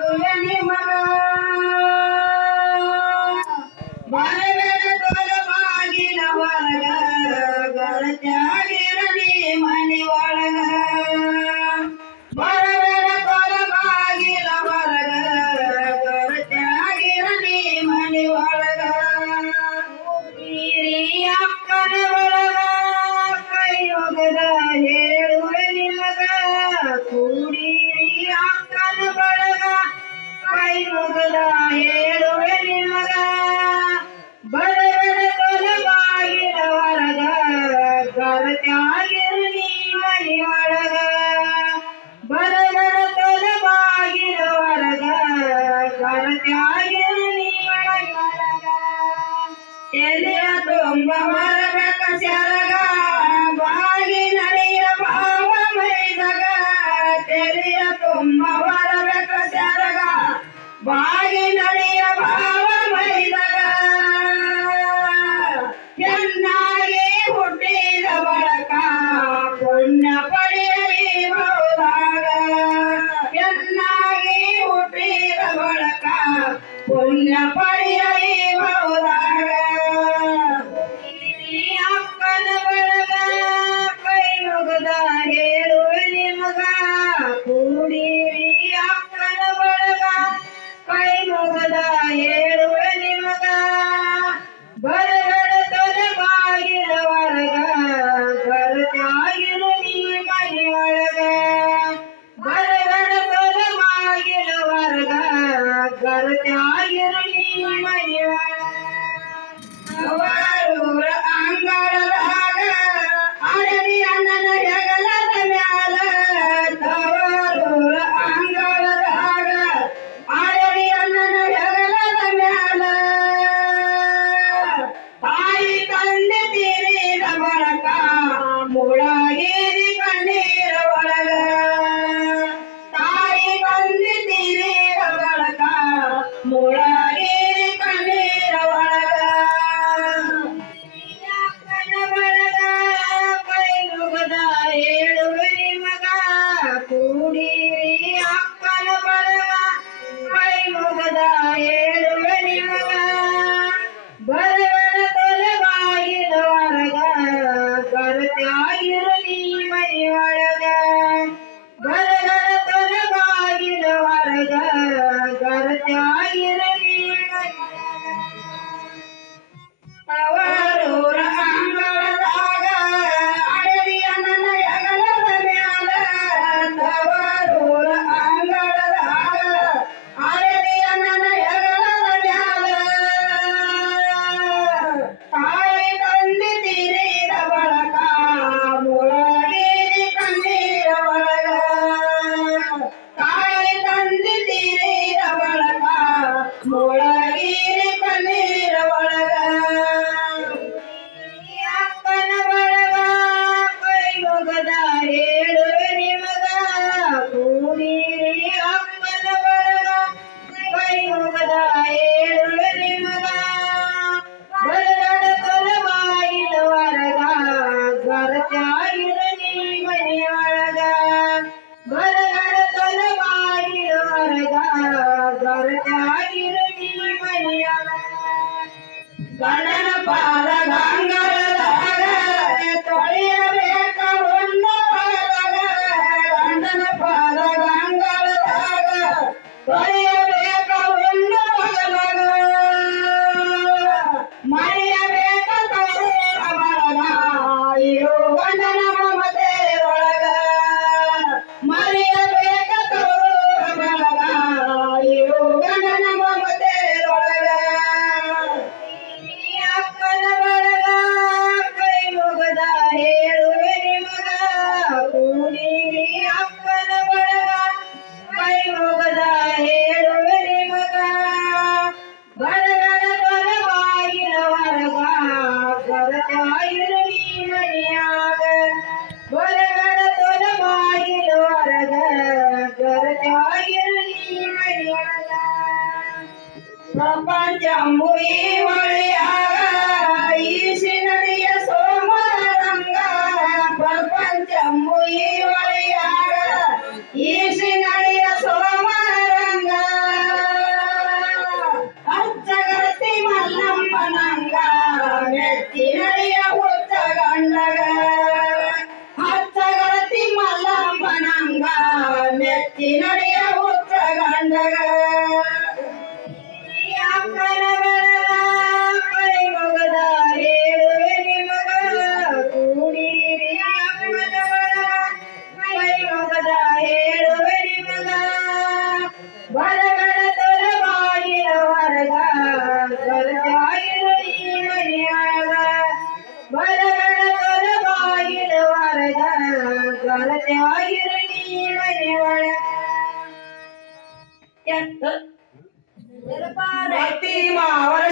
ನಿಮಗ ಬರಬೇಡ ತೊಲವಾಗಿನ ಹೊರಗ ಗರತ್ಯಾಗಿರಲಿ ಮನಿ ಒಳಗ ಬರಬೇಡ ತೊಲವಾಗಿನ ಹೊರಗ ಗರತ್ಯಾಗಿರಲಿ ಮನಿ ಒಳಗ ಹಿರಿಯ ಅಕ್ಕನ ಒಳಗ ಕೈ ಒಗದ ಹೇಳುವೆ ನಿಮಗ ಕೂಡಿರಿ ಅಕ್ಕನ ಬಳಗ ಕೈ ಮುಗದ ಹೇಳುವೆ ನಿಮಗ ಬರಬೇಡ ತೊಲವಾಗಿನ ಹೊರಗ ಗರತ್ಯಾಗಿರಲಿ ಮನಿ ಒಳಗ ಬರಬೇಡ ತೊಲವಾಗಿನ ಹೊರಗ ಗರತ್ಯಾಗಿರಲಿ ಮನಿ ಒಳಗ ಎಲೆಯ ತುಂಬ ಬರಬೇಕ ಸೆರಗ ಬಾಗಿ ನಡೆಯ ಭಾವ ಮೈದಗ ತೆರೆಯ ತುಂಬ ಬರಬೇಕ ಸೆರಗ ಬಾಗಿ ನಡೆಯ ಭಾವ ಮೈದಗ ಚೆನ್ನಾಗಿ ಹುಟ್ಟಿದ ಬಳಕ ಪುಣ್ಯ ಪಡೆಯಬಹುದಾಗ ಚೆನ್ನಾಗಿ ಹುಟ್ಟಿದ ಬಳಕ ಪುಣ್ಯ ಪಡೆಯಬಹುದಾಗ ಅಕ್ಕನ ಬಳಗ ಕೈ ಮುಗದ ಹೇಳುವೆ ನಿಮಗ ಕೂಡಿರಿ ಅಕ್ಕನ ಬಳಗ ಕೈ ಮುಗದ ಹೇಳುವೆ ನಿಮಗ ಬರಬೇಡ ತೊಲವಾಗಿನ ಹೊರಗ ಗರತ್ಯಾಗಿರಲಿ ಮನಿ ಒಳಗ ಬರಬೇಡ ತೊಲವಾಗಿನ ಹೊರಗ ಗರತ್ಯಾಗಿರಲಿ ಮನಿ ಒಳಗ ಅವರೂರ ಅಂಗಳದಾಗ ಅಡವಿ ಅಣ್ಣನ ಹೆಗಲದ ಮ್ಯಾಲ ತವರೂರ ಅಂಗಳದಾಗ ಅಡವಿ ಅಣ್ಣನ ಹೆಗಲದ ಮ್ಯಾಲ ತಾಯಿ ತಂದೆ ತೀರಿದ ಬಳಕ ಮುಳಗೇರಿ ಕಣ್ಣೀರ ಒಳಗ ತಾಯಿ ತಂದೆ ತೀರಿದ ಬಳಕ ಮುಳಗೇರಿ ಕಣ್ಣೀರ ಒಳಗ ಅಕ್ಕನ ಬಳಗ ಕೈ ಮುಗದ ಹೇಳುವೆ ನಿಮಗ ಕೂಡಿರಿ ಅಕ್ಕನ ಬಳಗ ಕೈ ಮುಗದ ಹೇಳುವೆ ನಿಮಗ ಬರಬೇಡ ತೊಲವಾಗಿನ ಹೊರಗ ಗರತ್ಯಾಗಿರಲಿ ಮನಿ ಒಳಗ ಬರಬೇಡ ತೊಲವಾಗಿನ ಹೊರಗ ಗರತ್ಯಾಗಿರಲಿ ಮನಿ ಅವರೂರ ಅಂಗಳದಾಗ ಅಡವಿ ಅಣ್ಣನ ಹೆಗಲದ ಮ್ಯಾಲ ತವರೂರ ಅಂಗಳದಾಗ ಅಡವಿ ಅಣ್ಣನ ಹೆಗಲದ ಮ್ಯಾಲ ತಾಯಿ ತಂದೆ ತೀರಿದ ಬಳಕ ಮುಳಗೇರಿ ಕಣ್ಣೀರ ಒಳಗ ತಾಯಿ ತಂದೆ ತೀರಿದ ಬಳಕ ಮುಳಗೇರಿ ಕಣ್ಣೀರ ಒಳಗ ಅಕ್ಕನ ಬಳಗ ಕೈ ಮುಗದ ಹೇಳುವೆ ನಿಮಗ ಕೂಡಿರಿ ಅಕ್ಕನ ಬಳಗ ಕೈ ಮುಗದ ಹೇಳುವೆ ನಿಮಗ ಬರಬೇಡ ತೊಲವಾಗಿನ ಹೊರಗ ಗರತ್ಯಾಗಿರಲಿ ಮನಿ ಒಳಗ ಬರಬೇಡ ತೊಲವಾಗಿನ ಹೊರಗ ಗರತ್ಯಾಗಿರಲಿ ಮನಿ ಒಳಗ ಗಂಡನ ಪಾದ ಗಂಗಳದಾಗ ತೊಳೆಯಬೇಕ ಹೊನ್ನ ಪಾದಗ ಗಂಡನ ಪಾದ ಗಂಗಳದಾಗ ತೊಳೆಯಬೇಕ ಹೊನ್ನ ಪಗಲಗ ಮರೆಯಬೇಕ ತವರ ಬಳಗ ಇರೋ ಗಂಡನ ಮಮತೆ ಒಳಗ ಮರೆಯಬೇಕ ತವರ ಬಳಗ ಇರೋ ಗಂಡನ ಮಮತೆ ಒಳಗ ಅಕ್ಕನ ಬಳಗ ಕೈ ಮುಗದ ಹೇಳುವೆ ನಿಮಗ ಕೂಡಿರಿ ಅಕ್ಕನ ಬಳಗ ಕೈ ಮುಗದ ಹೇಳುವೆ ನಿಮಗ ಬರಬೇಡ ತೊಲವಾಗಿನ ಹೊರಗ ಗರತ್ಯಾಗಿರಲಿ ಮನಿಯಾಗ ಬರಬೇಡ ತೊಲವಾಗಿನ ಹೊರಗ ಗರತ್ಯಾಗಿರಲಿ ಮನಿಯಾಗ ಪ್ರಪಂಚ ಮುಯಿ ಒಳೆಯಾಗ ಈಸಿ ನಡೆಯ ಸೋಮರಂಗ ಪ್ರಪಂಚ ಮುಯಿ ಒಳೆಯಾಗ ಈಸಿ ನಡೆಯ ಸೋಮರಂಗ ಬಂದಾಗ ಅಪ್ಪನ ಬರವ ಕೈ ಮಗದ ಹೇಳುವೆ ನಿಮಗ ಕೂಡಿರಿ ಅಪ್ಪನ ಬರವ ಕೈ ಮಗದ ಹೇಳುವೆ ನಿಮಗ ಬರಗಡ ತೊಲವಾಗಿರ ಹೊರಗ ಕೊರತೆಯಾಗಿರು ಈ ಮನೆಯಾಗ ಬರಗಡ ತೊಲವಾಗಿರ ಹೊರಗ ಕೊರತೆಯಾಗಿರು ಈ ಮನೆಯೊಳಗ ಭಕ್ತಿ ಮಾವರ